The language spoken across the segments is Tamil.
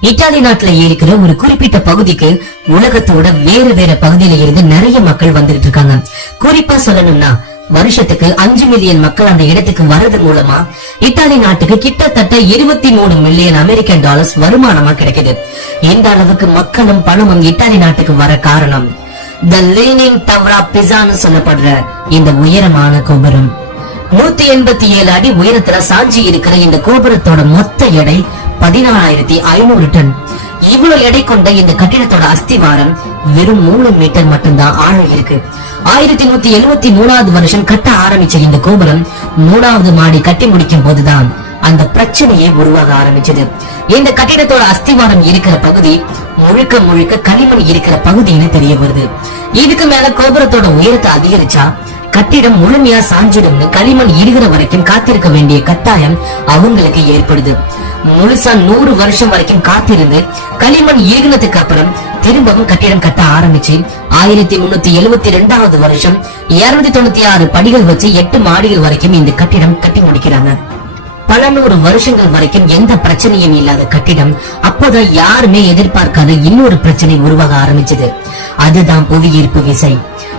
இத்தாலி நாட்டுல இருக்கிற ஒரு குறிப்பிட்ட பகுதிக்கு உலகத்தோட வேற வேற பகுதியில இருந்து நிறைய மக்கள் வந்துட்டு இருக்காங்க. குறிப்பா சொல்லணும்னா வருஷத்துக்கு அஞ்சு மில்லியன் மக்கள் அந்த இடத்துக்கு வர்றது மூலமா இத்தாலி நாட்டுக்கு கிட்டத்தட்ட இருபத்தி மூணு மில்லியன் அமெரிக்கன் டாலர்ஸ் வருமானமா கிடைக்குது. இந்த அளவுக்கு மக்களும் பணமும் இத்தாலி நாட்டுக்கு வர காரணம் த லீனிங் டவரா பிசான்னு சொல்லப்படுற இந்த உயரமான கோபுரம். நூத்தி எண்பத்தி ஏழு அடி உயரத்துல சாஞ்சி இருக்கிற இந்த கோபுரத்தோட மொத்த எடை பதினாலாயிரத்தி ஐநூறு டன். இவ்வளவு எடை கொண்ட இந்த கட்டிடத்தோட அஸ்திவாரம் வெறும் மூணு மீட்டர் மட்டும்தான் ஆழம் இருக்கு. ஆயிரத்தி நூத்தி எழுபத்தி மூணாவது வருஷம் கட்ட ஆரம்பிச்ச இந்த கோபுரம் மூணாவது மாடி கட்டி முடிக்கும் போதுதான் அந்த பிரச்சனையே உருவாக ஆரம்பிச்சது. இந்த கட்டிடத்தோட அஸ்திவாரம் இருக்கிற பகுதி முழுக்க முழுக்க களிமண் இருக்கிற பகுதின்னு தெரிய வருது. இதுக்கு மேல கோபுரத்தோட உயரத்தை அதிகரிச்சா கட்டிடம் முழுமையா சாஞ்சிடும்னு களிமண் இருக்கிற வரைக்கும் காத்திருக்க வேண்டிய கட்டாயம் அவங்களுக்கு ஏற்படுது. முழுசா நூறு வருஷம் வரைக்கும் காத்திருந்து களிமண் இறுகினதுக்கு அப்புறம் திரும்பவும் கட்டிடம் கட்ட ஆரம்பிச்சு ஆயிரத்தி முன்னூத்தி எழுபத்தி ரெண்டாவது வருஷம் இருநூத்தி தொண்ணூத்தி ஆறு படிகள் வச்சு எட்டு மாடிகள் வரைக்கும் இந்த கட்டிடம் கட்டி முடிக்கிறாங்க. பல நூறு வருஷங்கள் வரைக்கும் எந்த பிரச்சனையும் இல்லாத கட்டிடம் அப்போதான் யாருமே எதிர்பார்க்காத இன்னொரு பிரச்சனை உருவாக ஆரம்பிச்சது. அதுதான் புவியீர்ப்பு விசை.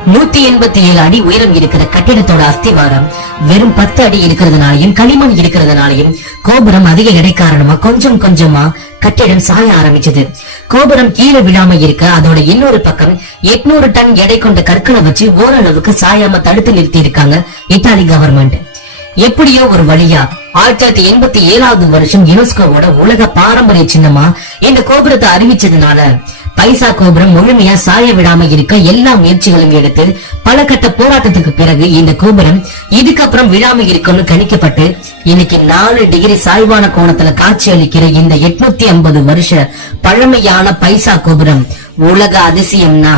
நூத்தி எண்பத்தி ஏழு அடி உயரம் இருக்கிற கட்டிடத்தோட அஸ்திவாரம் வெறும் பத்து அடி இருக்கிறதுனாலையும் களிமண் இருக்கிறதுனாலையும் கோபுரம் அதிக எடை காரணமா கொஞ்சம் கொஞ்சமா கட்டிடம் சாய ஆரம்பிச்சது. கோபுரம் கீழே விழாம இருக்க அதோட இன்னொரு பக்கம் எட்நூறு டன் எடை கொண்ட கற்களை வச்சு ஓரளவுக்கு சாயாம தடுத்து நிறுத்தி இருக்காங்க இத்தாலி கவர்மெண்ட் எப்படியோ ஒரு வழியா ஆயிரத்தி தொள்ளாயிரத்தி எண்பத்தி ஏழாவது வருஷம் யுனெஸ்கோவோட உலக பாரம்பரிய சின்னமா இந்த கோபுரத்தை அறிவிச்சதுனால பைசா கோபுரம் முழுமையா சாய விடாம இருக்க எல்லா முயற்சிகளும் எடுத்து பல கட்ட போராட்டத்துக்கு பிறகு இந்த கோபுரம் இதுக்கப்புறம் விழாம இருக்கும்னு கணிக்கப்பட்டு இன்னைக்கு நாலு டிகிரி சாய்வான கோணத்துல காட்சி அளிக்கிற இந்த எட்நூத்தி ஐம்பது வருஷ பழமையான பைசா கோபுரம் உலக அதிசயம்னா.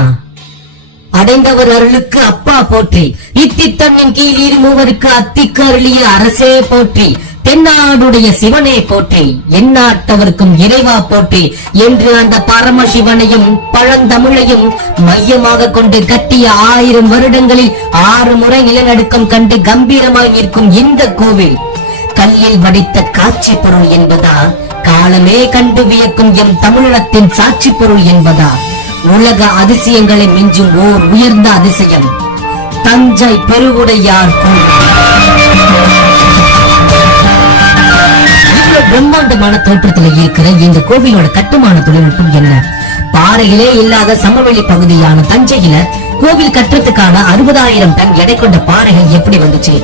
அடைந்தவர் அருளுக்கு அப்பா போற்றி. இத்தித்தன்னின் கீழ் இருமூவருக்கு அத்திக்கு அருளிய அரசே போற்றி. தென்னாடுடைய சிவனே போற்றி எந்நாட்டவர்க்கும் இறைவா போற்றி என்று அந்த பரமசிவனையும் பழந்தமிழையும் மையமாக கொண்டு கட்டிய ஆயிரம் வருடங்களில் ஆறு முறை நிலநடுக்கம் கண்டு கம்பீரமாய் நிற்கும் இந்த கோவில் கல்லில் வடித்த காட்சி பொருள் என்பதா? காலமே கண்டு வியக்கும் எம் தமிழகத்தின் சாட்சி பொருள் என்பதா? உலக அதிசயங்களை மிஞ்சும் ஓர் உயர்ந்த அதிசயம் தஞ்சை பெருவுடையார் கோவில். பிரம்மாண்டமான தோற்றத்துல இருக்கிற இந்த கோவிலோட கட்டுமான தொழில்நுட்பம் என்ன? பாறையிலே இல்லாத சமவெளி பகுதியான தஞ்சையில கோவில் கட்டுறதுக்கான அறுபதாயிரம் டன் எடை கொண்ட பாறைகள் எப்படி வந்துச்சு?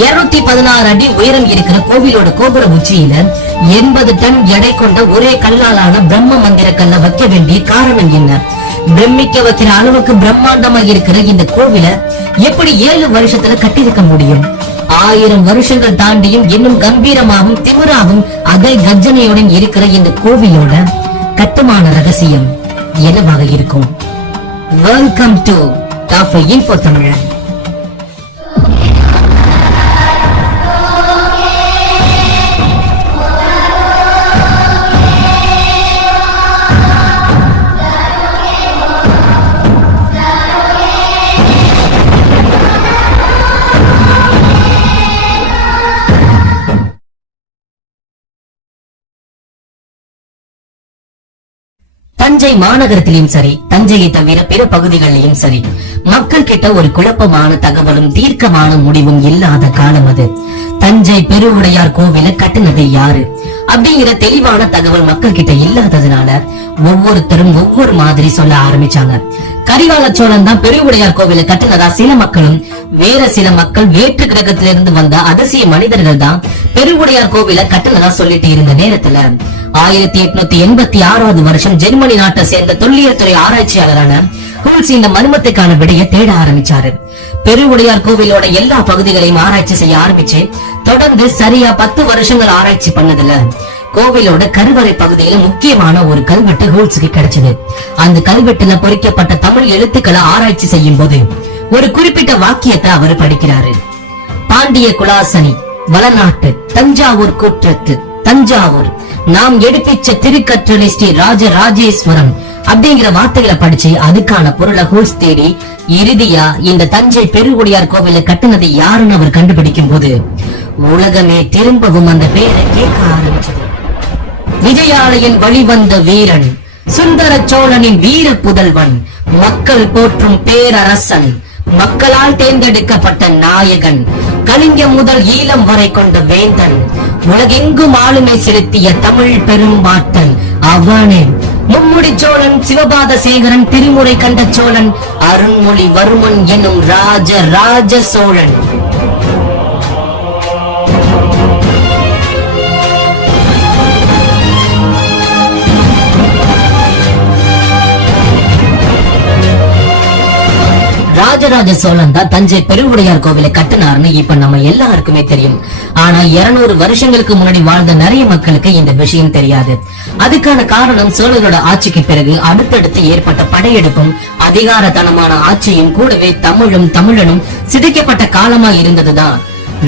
இருநூத்தி பதினாறு அடி உயரம் இருக்கிற கோவிலோட கோபுர உச்சியில எண்பது டன் எடை கொண்ட ஒரே கல்லாலான பிரம்ம மந்திர கல்ல வைக்க வேண்டிய காரணம் என்ன? பிரமிக்க வைக்கிற அளவுக்கு பிரம்மாண்டமா இருக்கிற இந்த கோவில எப்படி ஏழு வருஷத்துல கட்டியிருக்க முடியும்? ஆயிரம் வருஷங்கள் தாண்டியும் இன்னும் கம்பீரமாகவும் திமிராகவும் அகை கர்ஜனையுடன் இருக்கிற இந்த கோவிலோட கட்டுமான ரகசியம் என்னவாக இருக்கும்? வெல்கம் டு டாஃப் இன்ஃபோ தமிழன் தஞ்சை மாநகரத்திலும் சரி தஞ்சையை தவிர பிற பகுதிகளிலும் சரி மக்கள் கிட்ட ஒரு குழப்பமான தகவலும் தீர்க்கமான முடிவும் இல்லாத காலம் அது. தஞ்சை பெருவுடையார் கோவில கட்டுனது யாரு? அப்படிங்கிற தெளிவான தகவல் மக்கள் கிட்ட இல்லாததுனால ஒவ்வொருத்தரும் ஒவ்வொரு மாதிரி சொல்ல ஆரம்பிச்சாங்க. கரிகால சோழன் தான் பெருவுடையார் கோவில கட்டினதா சில மக்களும் வேற சில மக்கள் வேற்று கிரகத்திலிருந்து வந்த அதிசய மனிதர்கள் தான் பெருவுடையார் கோவில கட்டினதா சொல்லிட்டு இருந்த நேரத்துல. ஆயிரத்தி எட்நூத்தி எண்பத்தி ஆறாவது வருஷம் ஜெர்மனி நாட்டை சேர்ந்த தொல்லியல் துறை ஆராய்ச்சியாளரான ஹூல்ஸ் இந்த மர்மத்துக்கான விடைய தேட ஆரம்பிச்சாரு. பெருவுடையார் கோவிலோட எல்லா பகுதிகளையும் ஆராய்ச்சி செய்ய ஆரம்பிச்சு தொடர்ந்து சரியா பத்து வருஷங்கள் ஆராய்ச்சி பண்ணதுல. கோவிலோட கருவறை பகுதியில முக்கியமான ஒரு கல்வெட்டு ஹூல்ஸுக்கு கிடைச்சது. அந்த கல்வெட்டுல பொறிக்கப்பட்ட தமிழ் எழுத்துக்களை ஆராய்ச்சி செய்யும் போது ஒரு குறிப்பிட்ட வாக்கியத்தை அவர் படிக்கிறாரு. பாண்டிய குலாசனி வளநாட்டு தஞ்சாவூர் கூற்றத்து தஞ்சாவூர் நாம் எடுப்பிச்ச திருக்கற்றளை ஸ்ரீ ராஜ ராஜேஸ்வரம் அப்படிங்கிற வார்த்தைகளை படிச்சு அதுக்கான பொருளை ஹோல்ஸ் தேடி இறுதியா இந்த தஞ்சை பெருகுடியார் கோவில கட்டுனது யாருன்னு அவர் கண்டுபிடிக்கும் போது உலகமே திரும்பவும் அந்த பேரை கேட்க ஆரம்பிச்சது. விஜயாலயன் வழிவந்த வீரன் சுந்தர சோழனின் வீர புதல்வன் மக்கள் போற்றும் பேரரசன் மக்களால் தேர்ந்தெடுக்கப்பட்ட நாயகன் கலிங்கம் முதல் ஈழம் வரை கொண்ட வேந்தன் உலகெங்கும் ஆளுமை செலுத்திய தமிழ் பெரும்பாட்டன் அவனே. மும்முடி சோழன் சிவபாத சேகரன் திருமுறை கண்ட சோழன் அருண்மொழி வர்மன் என்னும் ராஜ ராஜ சோழன். ராஜராஜ சோழன் தான் தஞ்சை பெருவுடையார் கோவிலை கட்டினார்னு இப்ப நம்ம எல்லாருக்குமே தெரியும். ஆனா 200 வருஷங்களுக்கு முன்னாடி வாழ்ந்த நிறைய மக்களுக்கு இந்த விஷயம் தெரியாது. அதுக்கான காரணம் சோழரோட ஆட்சிக்கு பிறகு அடுத்தடுத்து ஏற்பட்ட படையெடுப்பும் அதிகாரத்தனமான ஆட்சியும் கூடவே தமிழும் தமிழனும் சிதைக்கப்பட்ட காலமா இருந்ததுதான்.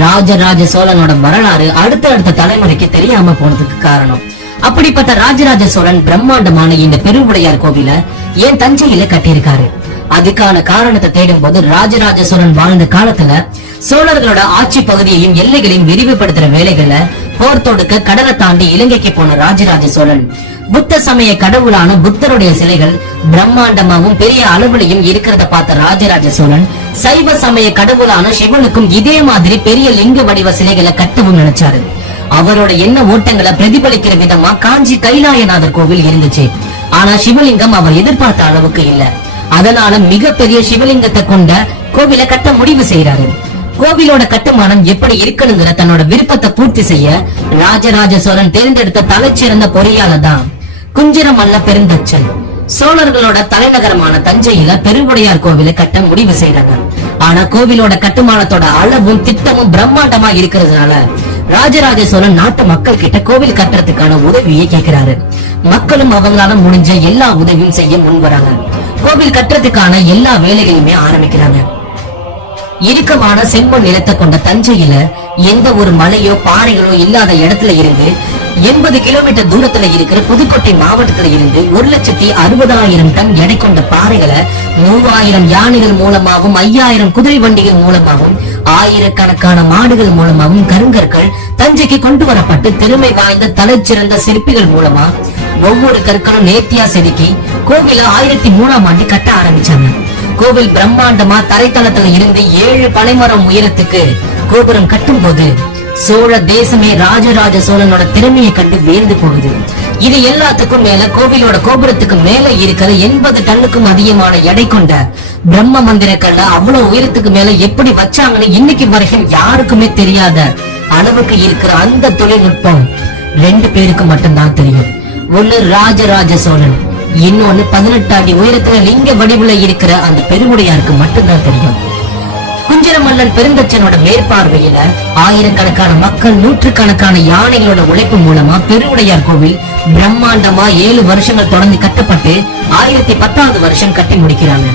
ராஜராஜ சோழனோட வரலாறு அடுத்த அடுத்த தலைமுறைக்கு தெரியாம போனதுக்கு காரணம். அப்படிப்பட்ட ராஜராஜ சோழன் பிரம்மாண்டமான இந்த பெருவுடையார் கோவில ஏன் தஞ்சையில கட்டியிருக்காரு? அதுக்கான காரணத்தை தேடும் போது ராஜராஜ சோழன் வாழ்ந்த காலத்துல சோழர்களோட ஆட்சி பகுதியையும் எல்லைகளையும் விரிவுபடுத்துற வேலைகள்ல போர் தொடுக்க கடலை தாண்டி இலங்கைக்கு போன ராஜராஜ சோழன் புத்த சமய கடவுளான புத்தருடைய சிலைகள் பிரம்மாண்டமாவும் பெரிய அளவுலையும் இருக்கிறத பார்த்த ராஜராஜ சோழன் சைவ சமய கடவுளான சிவனுக்கும் இதே மாதிரி பெரிய லிங்க வடிவ சிலைகளை கட்டவும் நினைச்சாரு. அவரோட எண்ண ஓட்டங்களை பிரதிபலிக்கிற விதமா காஞ்சி கைலாயநாதர் கோவில் இருந்துச்சு. ஆனா சிவலிங்கம் அவர் எதிர்பார்த்த அளவுக்கு இல்ல. அதனால மிகப்பெரிய சிவலிங்கத்தை கொண்ட கோவில கட்ட முடிவு செய்யறாரு கோவிலோட கட்டுமானம் எப்படி இருக்கணுங்கிற தன்னோட விருப்பத்தை பூர்த்தி செய்ய ராஜராஜ சோழன் தேர்ந்தெடுத்த தலைச்சிறந்த பொறியாளர் தான் குஞ்சிரமல்ல பெருந்தச்சன். சோழர்களோட தலைநகரமான தஞ்சையில பெருவுடையார் கோவிலை கட்ட முடிவு செய்யறாங்க ஆனா கோவிலோட கட்டுமானத்தோட அளவும் திட்டமும் பிரம்மாண்டமா இருக்கிறதுனால ராஜராஜ சோழன் நாட்டு மக்கள் கிட்ட கோவில் கட்டுறதுக்கான உதவியை கேட்கிறாரு மக்களும் அவங்களால முடிஞ்ச எல்லா உதவியும் செய்ய முன்வராங்க கோவில் கட்டுறதுக்கான எல்லா வேலைகளையுமே ஆரம்பிக்கிறாங்க. இறுக்கமான செம்மண் நிலத்தை கொண்ட தஞ்சையில எந்த ஒரு மலையோ பாறைகளோ இல்லாத இடத்துல இருந்து எண்பது கிலோமீட்டர் தூரத்துல இருக்கிற புதுக்கோட்டை மாவட்டத்துல இருந்து ஒரு லட்சத்தி அறுபதாயிரம் டன் எடை கொண்ட பாறைகளை மூவாயிரம் யானைகள் மூலமாகவும் ஐயாயிரம் குதிரை வண்டிகள் மூலமாகவும் ஆயிரக்கணக்கான மாடுகள் மூலமாகவும் கருங்கற்கள் தஞ்சைக்கு கொண்டு வரப்பட்டு திறமை வாய்ந்த தலைச்சிறந்த சிற்பிகள் மூலமா ஒவ்வொரு கற்களும் நேர்த்தியா செதுக்கி கோவில ஆயிரத்தி மூணாம் ஆண்டு கட்ட ஆரம்பிச்சாங்க. கோவில் பிரம்மாண்டமா தரைத்தளத்துல இருந்து ஏழு பனைமரம் உயரத்துக்கு கோபுரம் கட்டும் போது சோழ தேசமே ராஜராஜ சோழனோட திறமையை கண்டு வேர்ந்து போகுது. இது எல்லாத்துக்கும் மேல கோவிலோட கோபுரத்துக்கு மேல இருக்கிற எண்பது டன்னுக்கும் அதிகமான எடை கொண்ட பிரம்ம மந்திர கல்ல அவ்வளவு உயரத்துக்கு மேல எப்படி வச்சாங்கன்னு இன்னைக்கு வரைக்கும் யாருக்குமே தெரியாத அளவுக்கு இருக்கிற அந்த தொழில்நுட்பம் ரெண்டு பேருக்கு மட்டும்தான் தெரியும். ஒண்ணு ராஜராஜ சோழன் இன்னொன்னு பதினெட்டு அடி உயரத்துல லிங்க வடிவுல இருக்கிற அந்த பெருமுடையாருக்கு மட்டும்தான் தெரியும். குஞ்சிரமல்லன் பெருந்தச்சனோட மேற்பார்வையில ஆயிரக்கணக்கான மக்கள் நூற்றுக்கணக்கான யானைகளோட உழைப்பு மூலமா பெருவுடையார் கோவில் பிரம்மாண்டமா ஏழு வருஷங்கள் தொடர்ந்து கட்டப்பட்டு ஆயிரத்தி பத்தாவது வருஷம் கட்டி முடிக்கிறாங்க.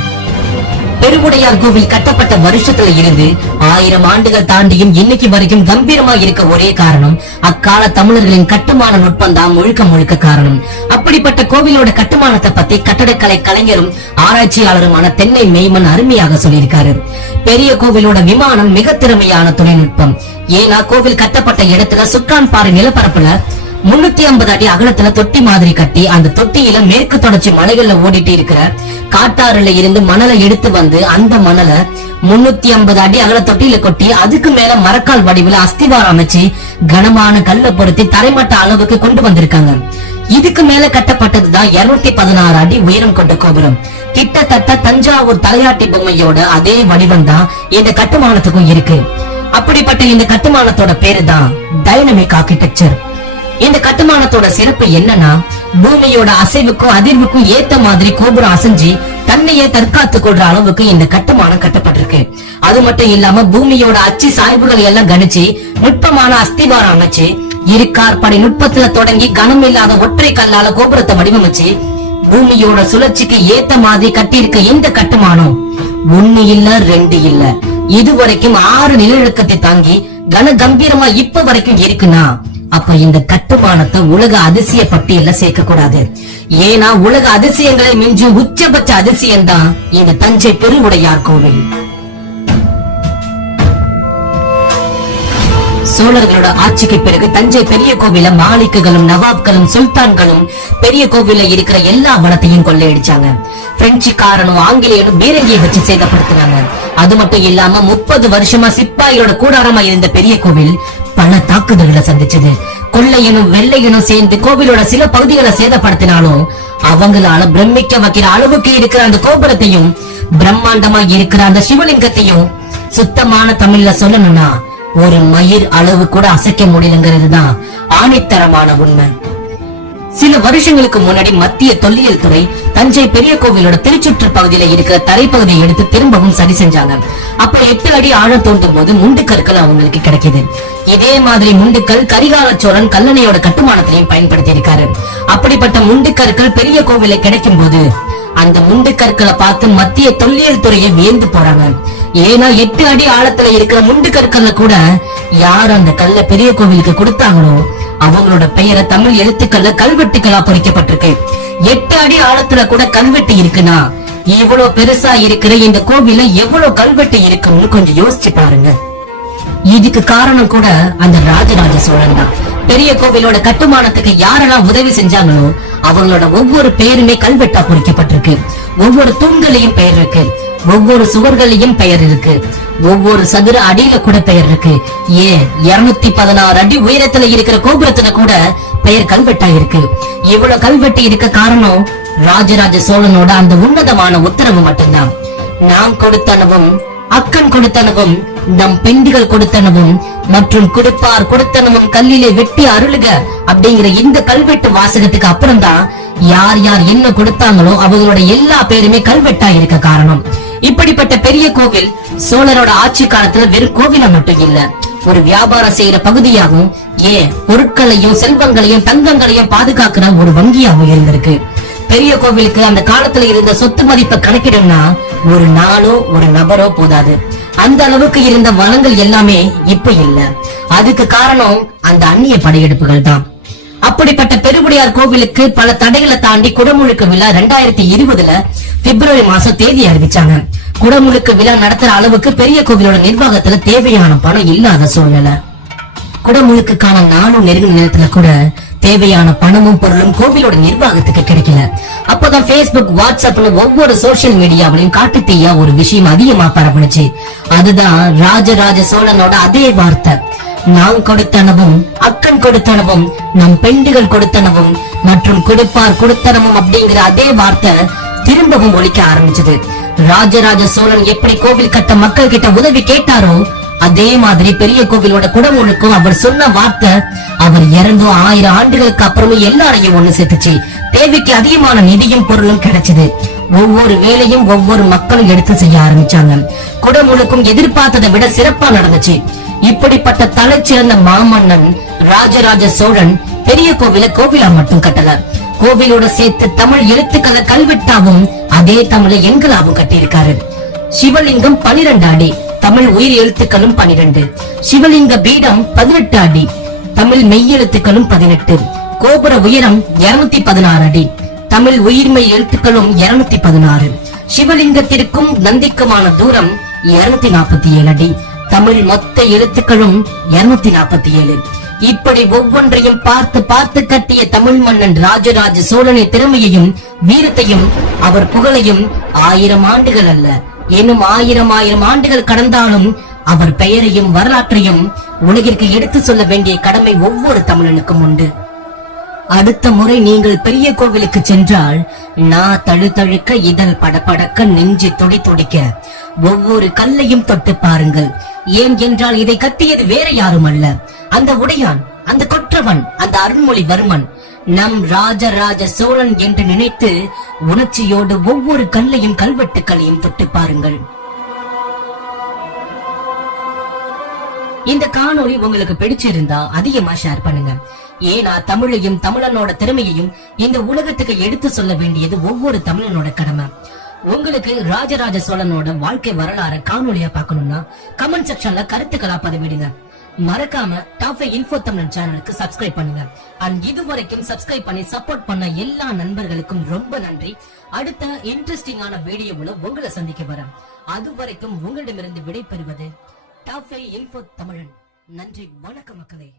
பெருவுடையார் கோவில் கட்டப்பட்ட வருஷத்துல இருந்து ஆயிரம் ஆண்டுகள் தாண்டியும் இன்னைக்கு வரைக்கும் கம்பீரமா இருக்க ஒரே காரணம் அக்கால தமிழர்களின் கட்டுமான நுட்பம் தான் முழுக்க முழுக்க காரணம். அப்படிப்பட்ட கோவிலோட கட்டுமானத்தை பத்தி கட்டடக்கலை கலைஞரும் ஆராய்ச்சியாளருமான தென்னை மெய்மன் அருமையாக சொல்லியிருக்காரு. பெரிய கோவிலோட விமானம் மிக திறமையான தொழில்நுட்பம். ஏன்னா கோவில் கட்டப்பட்ட இடத்துல சுக்கான் பாறை நிலப்பரப்புல முன்னூத்தி ஐம்பது அடி அகலத்துல தொட்டி மாதிரி கட்டி அந்த தொட்டியில மேற்கு தொடர்ச்சி மலைகள்ல ஓடிட்டு இருக்கிற காட்டாறுல இருந்து மணலை எடுத்து வந்து அந்த மணலை முன்னூத்தி ஐம்பது அடி அகல தொட்டியில கொட்டி அதுக்கு மேல மரக்கால் வடிவுல அஸ்திவாரம் அமைச்சு கனமான கல்ல பொருத்தி தரைமட்ட அளவுக்கு கொண்டு வந்திருக்காங்க. இதுக்கு மேல கட்டப்பட்டதுதான் இருநூத்தி பதினாறு அடி உயரம் கொண்ட கோபுரம். கிட்டத்தட்ட தஞ்சாவூர் தலையாட்டி பொம்மையோட அதே வடிவம் தான் இந்த கட்டுமானத்துக்கும் இருக்கு. அப்படிப்பட்ட இந்த கட்டுமானத்தோட பேரு தான் டைனமிக் ஆர்கிடெக்சர் இந்த கட்டுமானத்தோட சிறப்பு என்னன்னா பூமியோட அசைவுக்கும் அதிர்வுக்கும் ஏத்த மாதிரி கோபுரம் அசைஞ்சு தன்னையே தற்காத்து கொள்ற அளவுக்கு இந்த கட்டுமானம் கட்டப்பட்டிருக்கு. அது மட்டும் இல்லாம பூமியோட அச்சு சாய்வுகளை எல்லாம் கணிச்சு நுட்பமான அஸ்திவாரம் அமைச்சு இருக்கார்படை நுட்பத்துல தொடங்கி கனம் இல்லாத ஒற்றை கல்லால கோபுரத்தை வடிவமைச்சு பூமியோட சுழற்சிக்கு ஏத்த மாதிரி கட்டியிருக்க இந்த கட்டுமானம். ஒண்ணு இல்ல ரெண்டு இல்ல. இதுவரைக்கும் ஆறு நிலநடுக்கத்தை தாங்கி கன கம்பீரமா இப்ப வரைக்கும் இருக்குன்னா அப்ப இந்த கட்டுமானத்தை உலக அதிசய பட்டியல்ல சேர்க்க கூடாது ஏன்னா உலக அதிசயங்களை மிஞ்சும் உச்சபட்ச அதிசயம் தான் இந்த தஞ்சை பெருவுடையார் கோவில். சோழர்களோட ஆட்சிக்கு பிறகு தஞ்சை பெரிய கோவில மாலிக்குகளும் நவாப்களும் சுல்தான்களும் பெரிய கோவில இருக்கிற எல்லா வனத்தையும் கொள்ளையடிச்சாங்க. பிரெஞ்சுக்காரனும் ஆங்கிலேயரும் பீரங்கியை வச்சு சேதப்படுத்தினாங்க அது மட்டும் இல்லாம முப்பது வருஷமா சிப்பாயோட கூடாரமா இருந்த பெரிய கோவில் பல தாக்குதல்களை சந்திச்சது. கொள்ளையனும் வெள்ளையனும் சேர்ந்து கோவிலோட சில பகுதிகளை சேதப்படுத்தினாலும் அவங்களால பிரமிக்க வைக்கிற அளவுக்கு இருக்கிற அந்த கோபுரத்தையும் பிரம்மாண்டமா இருக்கிற அந்த சிவலிங்கத்தையும் சுத்தமான தமிழ்ல சொல்லணும்னா ஒரு மயிர் அளவு கூட அசைக்க முடியலங்கிறது தான் ஆணித்தரமான உண்மை. சில வருஷங்களுக்கு முன்னாடி மத்திய தொல்லியல் துறை தஞ்சை பெரிய கோவிலோட திருச்சுற்று பகுதியில இருக்கிற தரைப்பகுதியை எடுத்து திரும்பவும் சரி செஞ்சாங்க. அப்ப எட்டு அடி ஆழம் தோண்டும் போது முண்டு கற்கள் அவங்களுக்கு கிடைக்குது. இதே மாதிரி முண்டுக்கல் கரிகால சோழன் கல்லணையோட கட்டுமானத்திலையும் பயன்படுத்தி இருக்காரு அப்படிப்பட்ட முண்டு கற்கள் பெரிய கோவில கிடைக்கும் போது அந்த முண்டு கற்களை பார்த்து மத்திய தொல்லியல் துறையை வியந்து போறாங்க. ஏன்னா எட்டு அடி ஆழத்துல இருக்கிற முண்டு கற்கள்ல கூட யார் அந்த கல்ல பெரிய கோவிலுக்கு கொடுத்தாங்களோ அவங்களோட பெயரை தமிழ் எழுத்துக்கள்ல கல்வெட்டுகளா பொறிக்கப்பட்டிருக்கு. எட்டு அடி ஆழத்துல கூட கல்வெட்டு இருக்குன்னா இவ்வளவு பெருசா இருக்கிற இந்த கோவில எவ்வளவு கல்வெட்டு இருக்கும்னு கொஞ்சம் யோசிச்சு பாருங்க. இதுக்கு காரணம் கூட அந்த ராஜராஜ சோழன் தான். பெரிய கோவிலோட கட்டுமானத்துக்கு யாரெல்லாம் உதவி செஞ்சாங்களோ அவங்களோட ஒவ்வொரு பெயருமே கல்வெட்டா பொறிக்கப்பட்டிருக்கு. ஒவ்வொரு தூண்களையும் பெயர் இருக்கு. ஒவ்வொரு சுவர்களையும் பெயர் இருக்கு. ஒவ்வொரு சதுர அடியில கூட பெயர் இருக்கு. ஏன்? இருநூத்தி பதினாறு அடி உயரத்துல இருக்கிற கோபுரத்துல கூட பெயர் கல்வெட்டா இருக்கு. இவ்வளவு கல்வெட்டு இருக்க காரணம் ராஜராஜ சோழனோட அந்த உன்னதமான உத்தரவு மட்டும்தான். நாம் கொடுத்தனவும் அக்கன் கொடுத்தனவும் நம் பெண்டுகள் கொடுத்தனவும் மற்றும் கொடுப்பார் கொடுத்தனவும் கல்லிலே வெட்டி அருளுக அப்படிங்கிற இந்த கல்வெட்டு வாசகத்துக்கு அப்புறம் தான் யார் யார் என்ன கொடுத்தாங்களோ அவங்களோட எல்லா பேருமே கல்வெட்டா இருக்க காரணம். இப்படிப்பட்ட பெரிய கோவில் சோழரோட ஆட்சி காலத்துல வெறும் கோவில மட்டும் இல்ல ஒரு வியாபாரம் செய்யற பகுதியாகவும் ஏன் பொருட்களையும் செல்வங்களையும் தங்கங்களையும் பாதுகாக்கிற ஒரு வங்கியாகவும் இருந்திருக்கு. பெரிய கோவிலுக்கு அந்த காலத்துல இருந்த சொத்து மதிப்பை கணக்கிடும்னா ஒரு நாளோ ஒரு நபரோ போதாது. அந்த அளவுக்கு இருந்த வளங்கள் எல்லாமே இப்ப இல்ல. அதுக்கு காரணம் அந்த அந்நிய படையெடுப்புகள் தான். அப்படிப்பட்ட பெருவுடையார் கோவிலுக்கு பல தடைகளை தாண்டி குடமுழுக்கு விழா ரெண்டாயிரத்தி இருபதுல பிப்ரவரி மாசம் தேதி அறிவிச்சாங்க. குடமுழுக்கு விழா நடத்துற அளவுக்கு பெரிய கோவிலோட நிர்வாகத்துல தேவையான பணம் இல்லாத சூழ்நிலை. குடமுழுக்குக்கான நாளும் நெருங்கின நேரத்துல கூட தேவையான பணமும் பொருளும் கோவிலோட நிர்வாகத்துக்கு கிடைக்கல. அப்பதான் பேஸ்புக் வாட்ஸ்அப்ல ஒவ்வொரு சோசியல் மீடியாவிலையும் காட்டுத்தீயா ஒரு விஷயம் அதிகமா பரவுனுச்சு. அதுதான் ராஜராஜ சோழனோட அதே வார்த்தை. நான் கொடுத்தனவும் அக்கன் கொடுத்தனவும் நம் பெண்டுகள் கொடுத்தனவும் மற்றும் கொடுப்பார் கொடுத்தனவும் அப்படிங்கிற அதே வார்த்தை திரும்பவும் ஒழிக்க ஆரம்பிச்சது. ராஜராஜ சோழன் எப்படி கோவில் கட்ட மக்கள் கிட்ட உதவி கேட்டாரோ அதே மாதிரி பெரிய கோவிலோட குடமுழுக்கும் அவர் சொன்ன வார்த்தை அவர் இறந்தும் ஆயிரம் ஆண்டுகளுக்கு அப்புறமும் எல்லாரையும் ஒண்ணு சேர்த்துச்சு. தேவைக்கு அதிகமான நிதியும் பொருளும் கிடைச்சது. ஒவ்வொரு வேலையும் ஒவ்வொரு மக்களும் எடுத்து செய்ய ஆரம்பிச்சாங்க. குடமுழுக்கும் எதிர்பார்த்ததை விட சிறப்பா நடந்துச்சு. இப்படிப்பட்ட தலைச்சிறந்த மாமன்னன் ராஜராஜ சோழன் பெரிய கோவில கோவிலா மட்டும் கட்டல. கோவிலோட சேர்த்து தமிழ் எழுத்துக்களை கல்வெட்டாவும் அதே தமிழை எண்களாவும் கட்டியிருக்காரு. சிவலிங்கம் பனிரெண்டு அடி தமிழ் உயிர் எழுத்துக்களும் பனிரெண்டு. சிவலிங்க பீடம் பதினெட்டு அடி தமிழ் மெய்யெழுத்துக்களும் பதினெட்டு. கோபுர உயரம் இருநூத்தி பதினாறு அடி தமிழ் உயிர்மை எழுத்துக்களும் இருநூத்தி பதினாறு. சிவலிங்கத்திற்கும் நந்திக்குமான தூரம் இருநூத்தி நாற்பத்தி ஏழு அடி. தமிழ் மொத்த எழுத்துக்களும் இருநூத்தி நாற்பத்தி ஏழு. இப்படி ஒவ்வொன்றையும் பார்த்து பார்த்து கட்டிய தமிழ் மன்னன் ராஜராஜ சோழனை திறமையையும் வீரத்தையும் அவர் புகழையும் ஆயிரம் ஆண்டுகள் அல்ல. இன்னும் ஆயிரம் ஆயிரம் ஆண்டுகள் கடந்தாலும் அவர் பெயரையும் வரலாற்றையும் உலகிற்கு எடுத்து சொல்ல வேண்டிய கடமை ஒவ்வொரு தமிழனுக்கும் உண்டு. அடுத்த முறை நீங்கள் பெரிய கோவிலுக்கு சென்றால் நான் தழுதழுக்க இதழ் படபடக்க நெஞ்சு துடி துடிக்க ஒவ்வொரு கல்லையும் தொட்டு பாருங்கள். ஏன் என்றால் இதை கத்தியது வேற யாரும் அல்ல அந்த உடையான் அந்த கொற்றவன் அந்த அருண்மொழிவர்மன் நம் ராஜராஜ சோழன் என்று நினைத்து உணர்ச்சியோடு ஒவ்வொரு கல்லையும் கல்வெட்டுக்களையும் தொட்டு பாருங்கள். இந்த காணொளி உங்களுக்கு பிடிச்சிருந்தா அதிகமா ஷேர் பண்ணுங்க. ஏன்னா தமிழையும் தமிழனோட திறமையையும் இந்த உலகத்துக்கு எடுத்து சொல்ல வேண்டியது ஒவ்வொரு தமிழனோட கடமை. உங்களுக்கு ராஜராஜ சோழனோட வாழ்க்கை வரலாற காணொலியா பார்க்கணும்னா கமெண்ட் செக்ஷன்ல கருத்துக்களா பதிவிடுங்க. மறக்காம டாப் இன்ஃபோ தமிழ் சேனலுக்கு சப்ஸ்கிரைப் பண்ணுங்க. அண்ட் இது வரைக்கும் சப்ஸ்கிரைப் பண்ணி சப்போர்ட் பண்ண எல்லா நண்பர்களுக்கும் ரொம்ப நன்றி. அடுத்த இன்ட்ரெஸ்டிங்கான வீடியோவில் உங்களை சந்திக்க வரேன். அது வரைக்கும் உங்களிடமிருந்து விடை பெறுவது டாப் இன்ஃபோ தமிழன் நன்றி வணக்கம் மக்களே.